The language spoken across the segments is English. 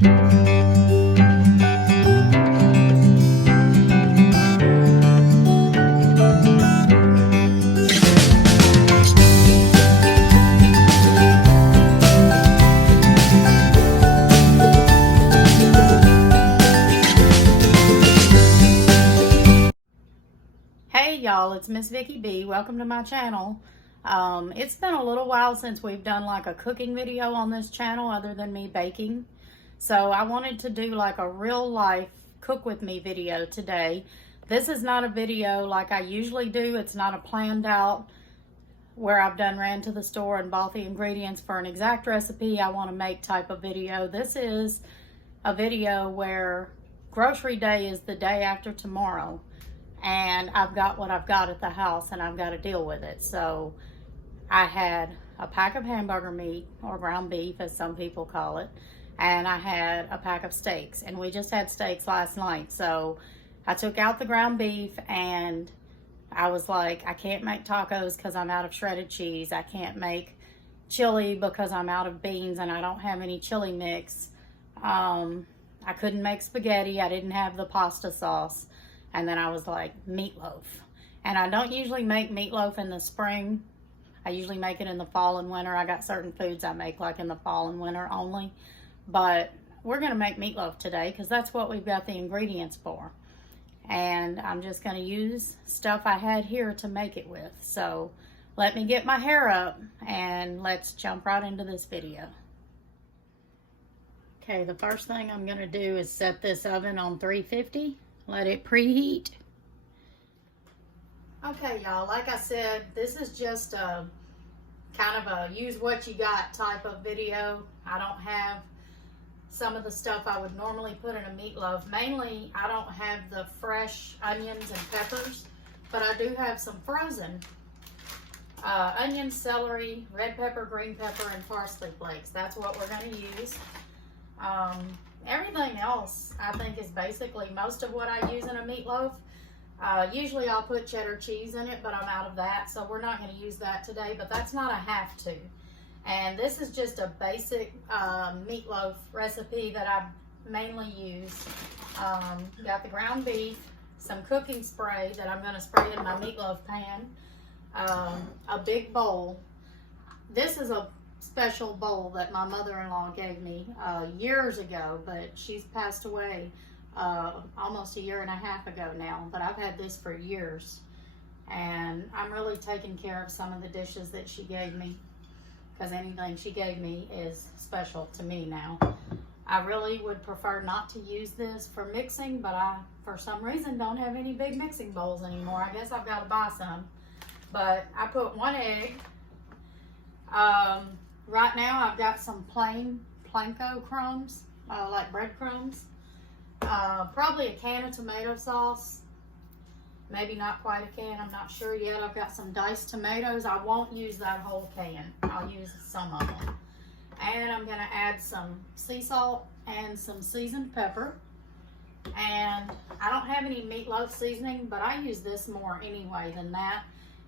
Hey y'all, it's Miss Vicky B. Welcome to my channel. It's been a little while since we've done like a cooking video on this channel other than me baking. So I wanted to do like a real life cook with me video today. This is not a video like I usually do. It's not a planned out where I've ran to the store and bought the ingredients for an exact recipe I want to make type of video. This is a video where grocery day is the day after tomorrow. And I've got what I've got at the house and I've got to deal with it. So I had a pack of hamburger meat, or ground beef as some people call it, and I had a pack of steaks, and we just had steaks last night. So I took out the ground beef and I was like, I can't make tacos because I'm out of shredded cheese. I can't make chili because I'm out of beans and I don't have any chili mix. I couldn't make spaghetti. I didn't have the pasta sauce. And then I was like, meatloaf. And I don't usually make meatloaf in the spring. I usually make it in the fall and winter. I got certain foods I make like in the fall and winter only. But we're going to make meatloaf today because that's what we've got the ingredients for. And I'm just going to use stuff I had here to make it with. So let me get my hair up and let's jump right into this video. Okay, the first thing I'm going to do is set this oven on 350. Let it preheat. Okay, y'all, like I said, this is just a kind of a use what you got type of video. I don't have some of the stuff I would normally put in a meatloaf. Mainly, I don't have the fresh onions and peppers, but I do have some frozen onions, celery, red pepper, green pepper, and parsley flakes. That's what we're going to use. Everything else, I think, is basically most of what I use in a meatloaf. Usually I'll put cheddar cheese in it, but I'm out of that, so we're not going to use that today, but that's not a have to. And this is just a basic meatloaf recipe that I mainly use. Got the ground beef, some cooking spray that I'm going to spray in my meatloaf pan, a big bowl. This is a special bowl that my mother-in-law gave me years ago, but she's passed away almost a year and a half ago now, but I've had this for years, and I'm really taking care of some of the dishes that she gave me because anything she gave me is special to me now. I really would prefer not to use this for mixing, but I, for some reason, don't have any big mixing bowls anymore. I guess I've got to buy some, but I put 1 egg. Right now I've got some plain panko crumbs, like breadcrumbs. Probably a can of tomato sauce. Maybe not quite a can, I'm not sure yet. I've got some diced tomatoes. I won't use that whole can. I'll use some of them. And I'm gonna add some sea salt and some seasoned pepper. And I don't have any meatloaf seasoning, but I use this more anyway than that.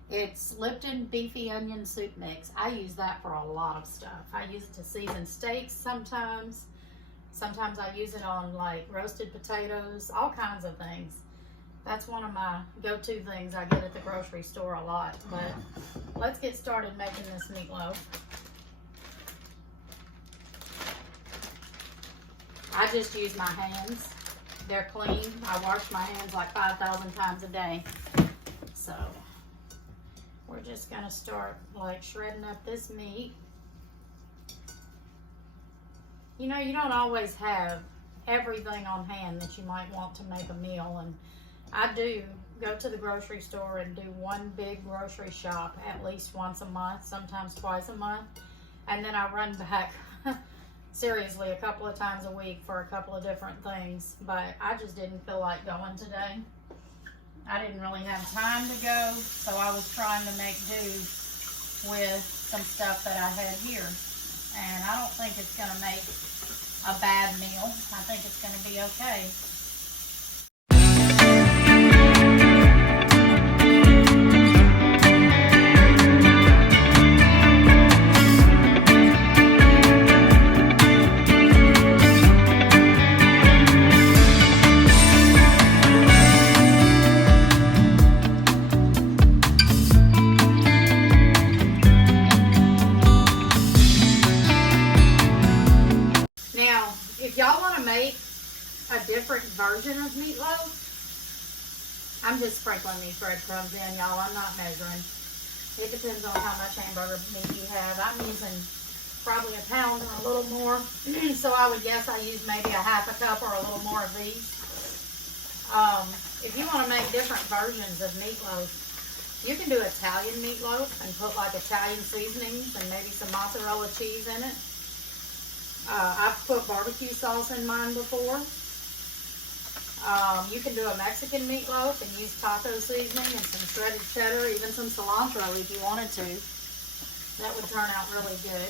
It's Lipton Beefy Onion Soup Mix. I use that for a lot of stuff. I use it to season steaks sometimes. Sometimes I use it on like roasted potatoes, all kinds of things. That's one of my go-to things I get at the grocery store a lot. But let's get started making this meatloaf. I just use my hands. They're clean. I wash my hands like 5,000 times a day. So we're just gonna start like shredding up this meat. You know, you don't always have everything on hand that you might want to make a meal, and I do go to the grocery store and do one big grocery shop at least once a month, sometimes twice a month, and then I run back seriously a couple of times a week for a couple of different things, but I just didn't feel like going today. I didn't really have time to go, so I was trying to make do with some stuff that I had here. And I don't think it's going to make a bad meal. I think it's going to be okay. If y'all want to make a different version of meatloaf, I'm just sprinkling these breadcrumbs in, y'all. I'm not measuring. It depends on how much hamburger meat you have. I'm using probably a pound or a little more. So I would guess I use maybe a half a cup or a little more of these. If you want to make different versions of meatloaf, you can do Italian meatloaf and put like Italian seasonings and maybe some mozzarella cheese in it. I've put barbecue sauce in mine before. You can do a Mexican meatloaf and use taco seasoning and some shredded cheddar, even some cilantro if you wanted to. That would turn out really good.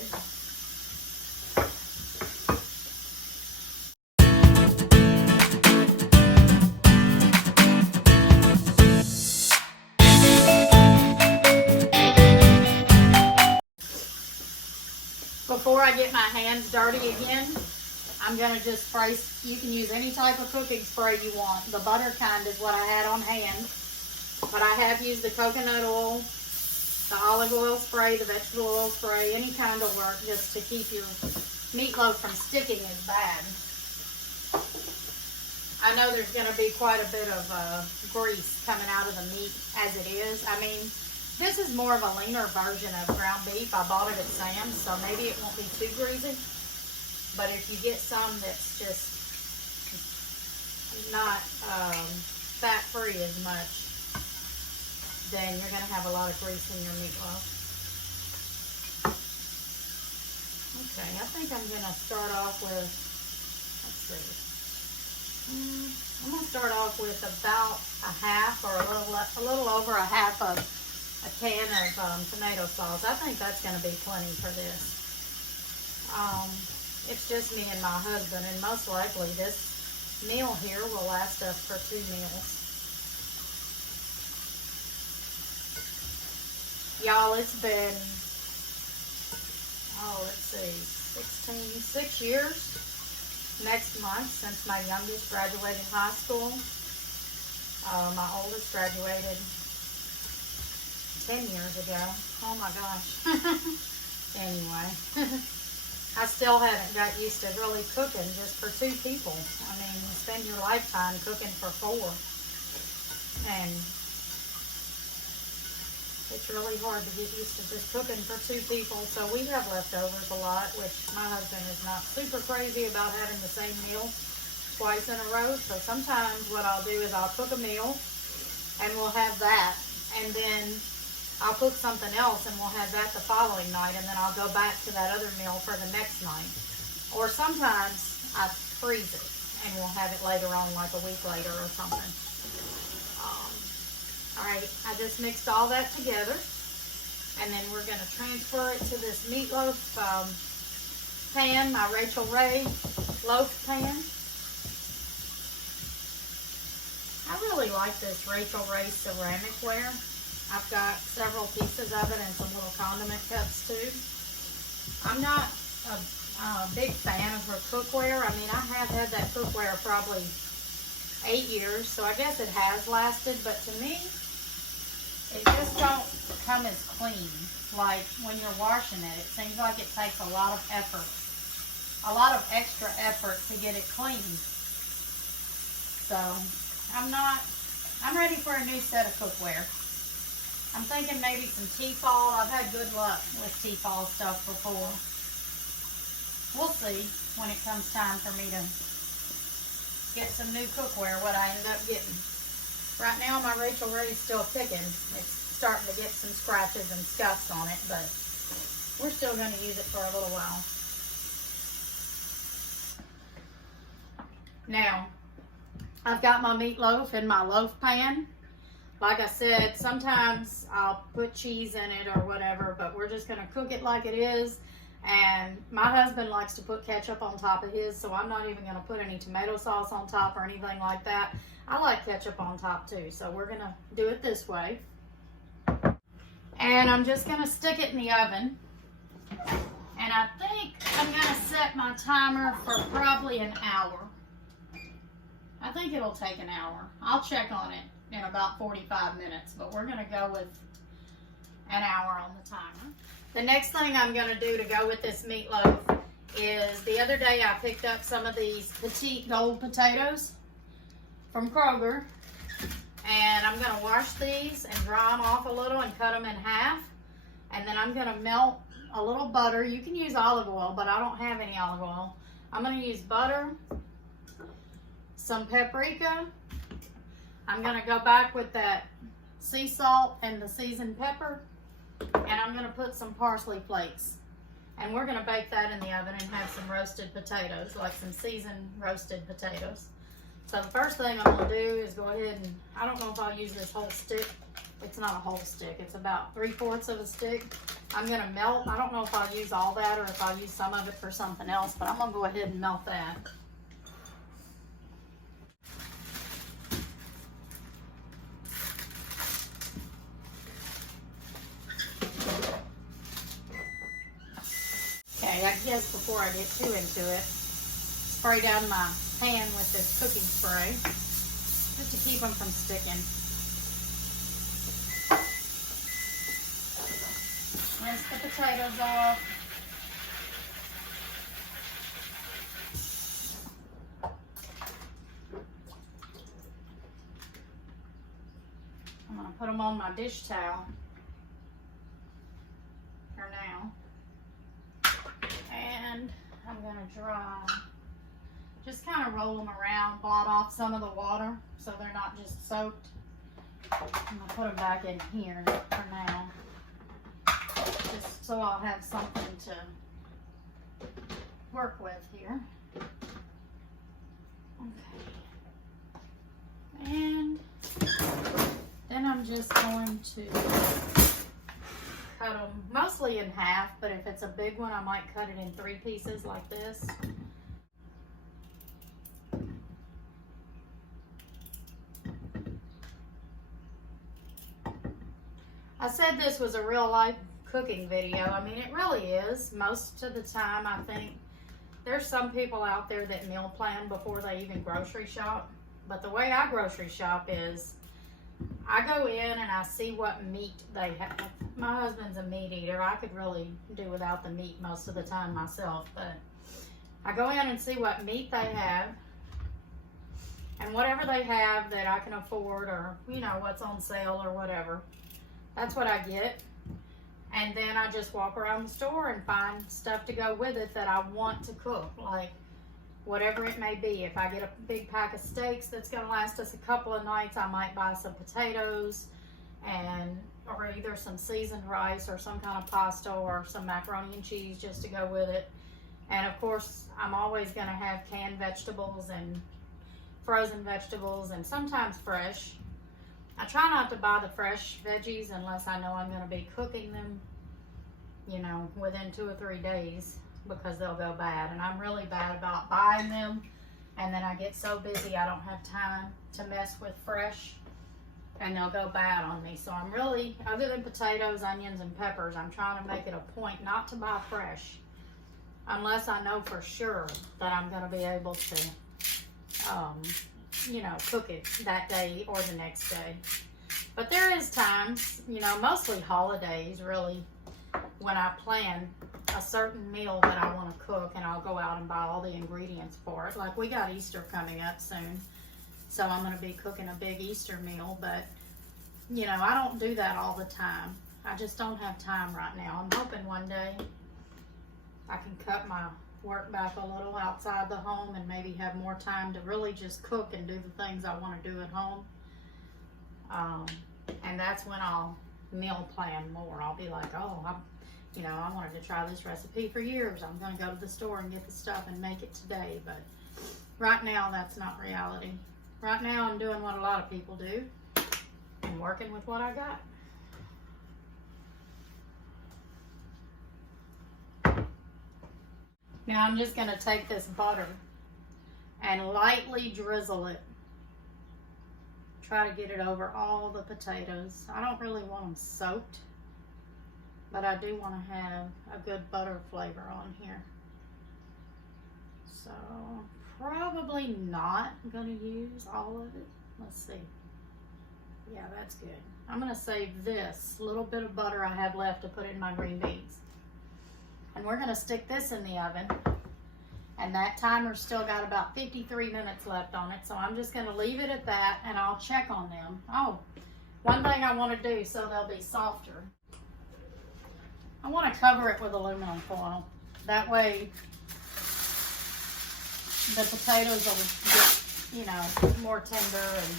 Before I get my hands dirty again, I'm going to just spray. You can use any type of cooking spray you want. The butter kind is what I had on hand. But I have used the coconut oil, the olive oil spray, the vegetable oil spray. Any kind will work just to keep your meatloaf from sticking as bad. I know there's going to be quite a bit of grease coming out of the meat as it is. I mean, this is more of a leaner version of ground beef. I bought it at Sam's, so maybe it won't be too greasy. But if you get some that's just not fat-free as much, then you're going to have a lot of grease in your meatloaf. Okay, I think I'm going to start off with, let's see. I'm going to start off with about a half or a little over a half of a can of tomato sauce. I think that's going to be plenty for this. It's just me and my husband, and most likely this meal here will last us for 2 meals. Y'all, it's been, let's see, 6 years next month since my youngest graduated high school. My oldest graduated 10 years ago. Oh my gosh. Anyway. I still haven't got used to really cooking just for 2 people. I mean, you spend your lifetime cooking for 4. And it's really hard to get used to just cooking for 2 people. So we have leftovers a lot, which my husband is not super crazy about having the same meal twice in a row. So sometimes what I'll do is I'll cook a meal and we'll have that. And then I'll cook something else and we'll have that the following night, and then I'll go back to that other meal for the next night. Or sometimes I freeze it and we'll have it later on, like a week later or something. Alright, I just mixed all that together, and then we're going to transfer it to this meatloaf pan, my Rachel Ray loaf pan. I really like this Rachel Ray ceramic ware. I've got several pieces of it and some little condiment cups too. I'm not a big fan of her cookware. I mean, I have had that cookware probably 8 years, so I guess it has lasted, but to me, it just don't come as clean. Like when you're washing it, it seems like it takes a lot of effort, a lot of extra effort to get it clean. So I'm ready for a new set of cookware. I'm thinking maybe some Tefal. I've had good luck with Tefal stuff before. We'll see when it comes time for me to get some new cookware, what I end up getting. Right now, my Rachel Ray's still ticking. It's starting to get some scratches and scuffs on it, but we're still going to use it for a little while. Now, I've got my meatloaf in my loaf pan. Like I said, sometimes I'll put cheese in it or whatever, but we're just going to cook it like it is. And my husband likes to put ketchup on top of his, so I'm not even going to put any tomato sauce on top or anything like that. I like ketchup on top too, so we're going to do it this way. And I'm just going to stick it in the oven. And I think I'm going to set my timer for probably an hour. I think it'll take an hour. I'll check on it in about 45 minutes, but we're going to go with an hour on the timer. The next thing I'm going to do to go with this meatloaf is the other day I picked up some of these petite gold potatoes from Kroger. And I'm going to wash these and dry them off a little and cut them in half. And then I'm going to melt a little butter. You can use olive oil, but I don't have any olive oil. I'm going to use butter, some paprika. I'm going to go back with that sea salt and the seasoned pepper. And I'm going to put some parsley flakes. And we're going to bake that in the oven and have some roasted potatoes, like some seasoned roasted potatoes. So the first thing I'm going to do is go ahead and, I don't know if I'll use this whole stick. It's not a whole stick. It's about 3/4 of a stick. I'm going to melt. I don't know if I'll use all that or if I'll use some of it for something else, but I'm going to go ahead and melt that. Okay, I guess before I get too into it, spray down my pan with this cooking spray just to keep them from sticking. Rinse the potatoes off. I'm going to put them on my dish towel for now. And I'm going to dry. Just kind of roll them around, blot off some of the water so they're not just soaked. I'm going to put them back in here for now, just so I'll have something to work with here. Okay. And then I'm just going to cut them mostly in half, but if it's a big one, I might cut it in 3 pieces like this. I said this was a real life cooking video. I mean, it really is. Most of the time, I think there's some people out there that meal plan before they even grocery shop. But the way I grocery shop is I go in and I see what meat they have. My husband's a meat eater. I could really do without the meat most of the time myself. But I go in and see what meat they have. And whatever they have that I can afford, or, you know, what's on sale or whatever. That's what I get. And then I just walk around the store and find stuff to go with it that I want to cook, like whatever it may be. If I get a big pack of steaks that's going to last us a couple of nights, I might buy some potatoes and or either some seasoned rice or some kind of pasta or some macaroni and cheese just to go with it. And of course, I'm always going to have canned vegetables and frozen vegetables and sometimes fresh. I try not to buy the fresh veggies unless I know I'm going to be cooking them, you know, within 2 or 3 days, because they'll go bad. And I'm really bad about buying them, and then I get so busy I don't have time to mess with fresh, and they'll go bad on me. So I'm really, other than potatoes, onions, and peppers, I'm trying to make it a point not to buy fresh unless I know for sure that I'm going to be able to you know, cook it that day or the next day. But there is times, you know, mostly holidays really, when I plan a certain meal that I want to cook and I'll go out and buy all the ingredients for it. Like we got Easter coming up soon, so I'm going to be cooking a big Easter meal, but you know, I don't do that all the time. I just don't have time right now. I'm hoping one day I can cut my work back a little outside the home and maybe have more time to really just cook and do the things I want to do at home. And that's when I'll meal plan more. I'll be like, oh, you know, I wanted to try this recipe for years. I'm going to go to the store and get the stuff and make it today. But right now, that's not reality. Right now, I'm doing what a lot of people do and working with what I got. Now I'm just going to take this butter and lightly drizzle it. Try to get it over all the potatoes. I don't really want them soaked, but I do want to have a good butter flavor on here. So probably not going to use all of it. Let's see. Yeah, that's good. I'm going to save this little bit of butter I have left to put in my green beans. And we're going to stick this in the oven And that timer's still got about 53 minutes left on it. So I'm just going to leave it at that and I'll check on them. Oh, one thing I want to do so they'll be softer. I want to cover it with aluminum foil. That way the potatoes will get, you know, more tender, and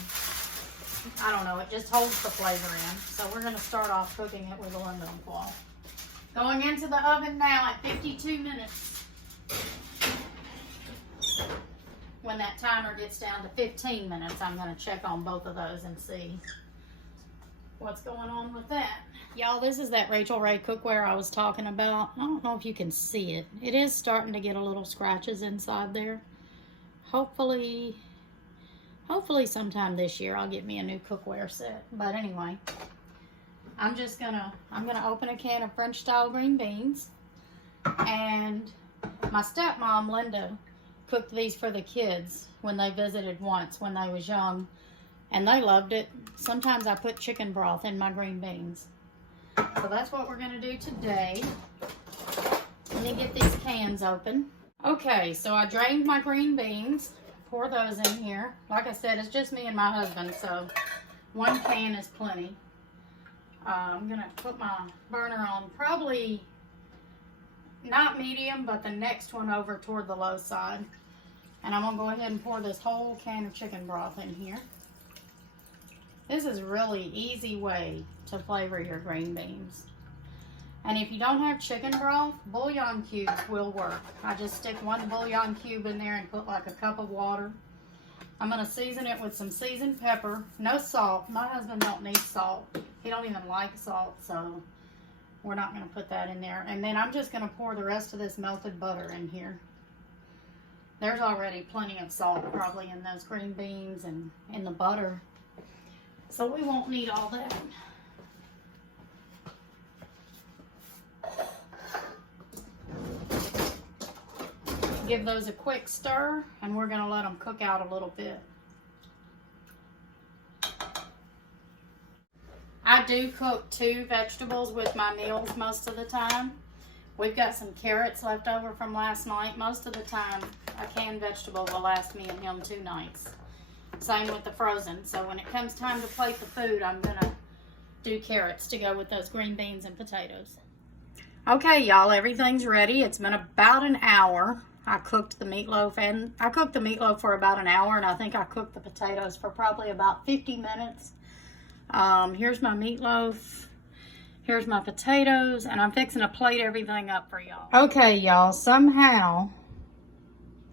I don't know, it just holds the flavor in. So we're going to start off cooking it with aluminum foil. Going into the oven now at 52 minutes. When that timer gets down to 15 minutes, I'm going to check on both of those and see what's going on with that. Y'all, this is that Rachel Ray cookware I was talking about. I don't know if you can see it. It is starting to get a little scratches inside there. Hopefully sometime this year I'll get me a new cookware set. But anyway, I'm gonna open a can of French style green beans. And my stepmom, Linda, cooked these for the kids when they visited once when they was young. And they loved it. Sometimes I put chicken broth in my green beans. So that's what we're gonna do today. Let me get these cans open. Okay, so I drained my green beans. Pour those in here. Like I said, it's just me and my husband, so one can is plenty. I'm gonna put my burner on probably not medium, but the next one over toward the low side. And I'm gonna go ahead and pour this whole can of chicken broth in here. This is a really easy way to flavor your green beans. And if you don't have chicken broth, bouillon cubes will work. I just stick one bouillon cube in there and put like a cup of water. I'm gonna season it with some seasoned pepper, no salt. My husband don't need salt. He don't even like salt, so we're not gonna put that in there. And then I'm just gonna pour the rest of this melted butter in here. There's already plenty of salt probably in those green beans and in the butter, so we won't need all that. Give those a quick stir, and we're gonna let them cook out a little bit. I do cook 2 vegetables with my meals most of the time. We've got some carrots left over from last night. Most of the time, a canned vegetable will last me and him 2 nights. Same with the frozen. So when it comes time to plate the food, I'm gonna do carrots to go with those green beans and potatoes. Okay, y'all, everything's ready. It's been about an hour. I cooked the meatloaf, and I cooked the meatloaf for about an hour, and I think I cooked the potatoes for probably about 50 minutes. Here's my meatloaf. Here's my potatoes, and I'm fixing to plate everything up for y'all. Okay, y'all, somehow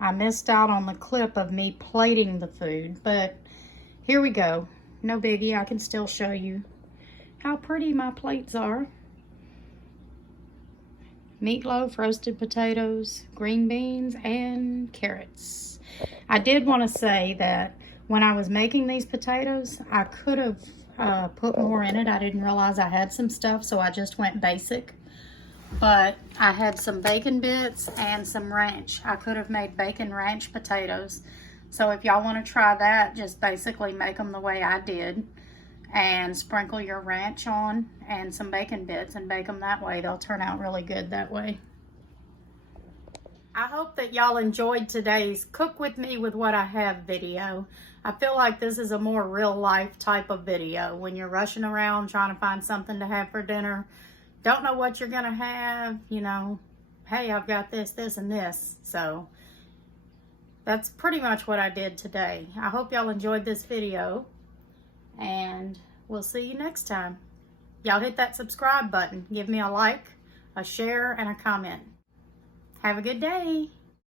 I missed out on the clip of me plating the food, but here we go. No biggie, I can still show you how pretty my plates are. Meatloaf, roasted potatoes, green beans, and carrots. I did want to say that when I was making these potatoes, I could have put more in it. I didn't realize I had some stuff, so I just went basic. But I had some bacon bits and some ranch. I could have made bacon ranch potatoes. So if y'all want to try that, just basically make them the way I did. And sprinkle your ranch on and some bacon bits and bake them that way. They'll turn out really good that way. I hope that y'all enjoyed today's Cook With Me With What I Have video. I feel like this is a more real life type of video. When you're rushing around trying to find something to have for dinner, don't know what you're gonna have, you know, hey, I've got this, this, and this. So that's pretty much what I did today. I hope y'all enjoyed this video. And we'll see you next time. Y'all hit that subscribe button. Give me a like, a share, and a comment. Have a good day.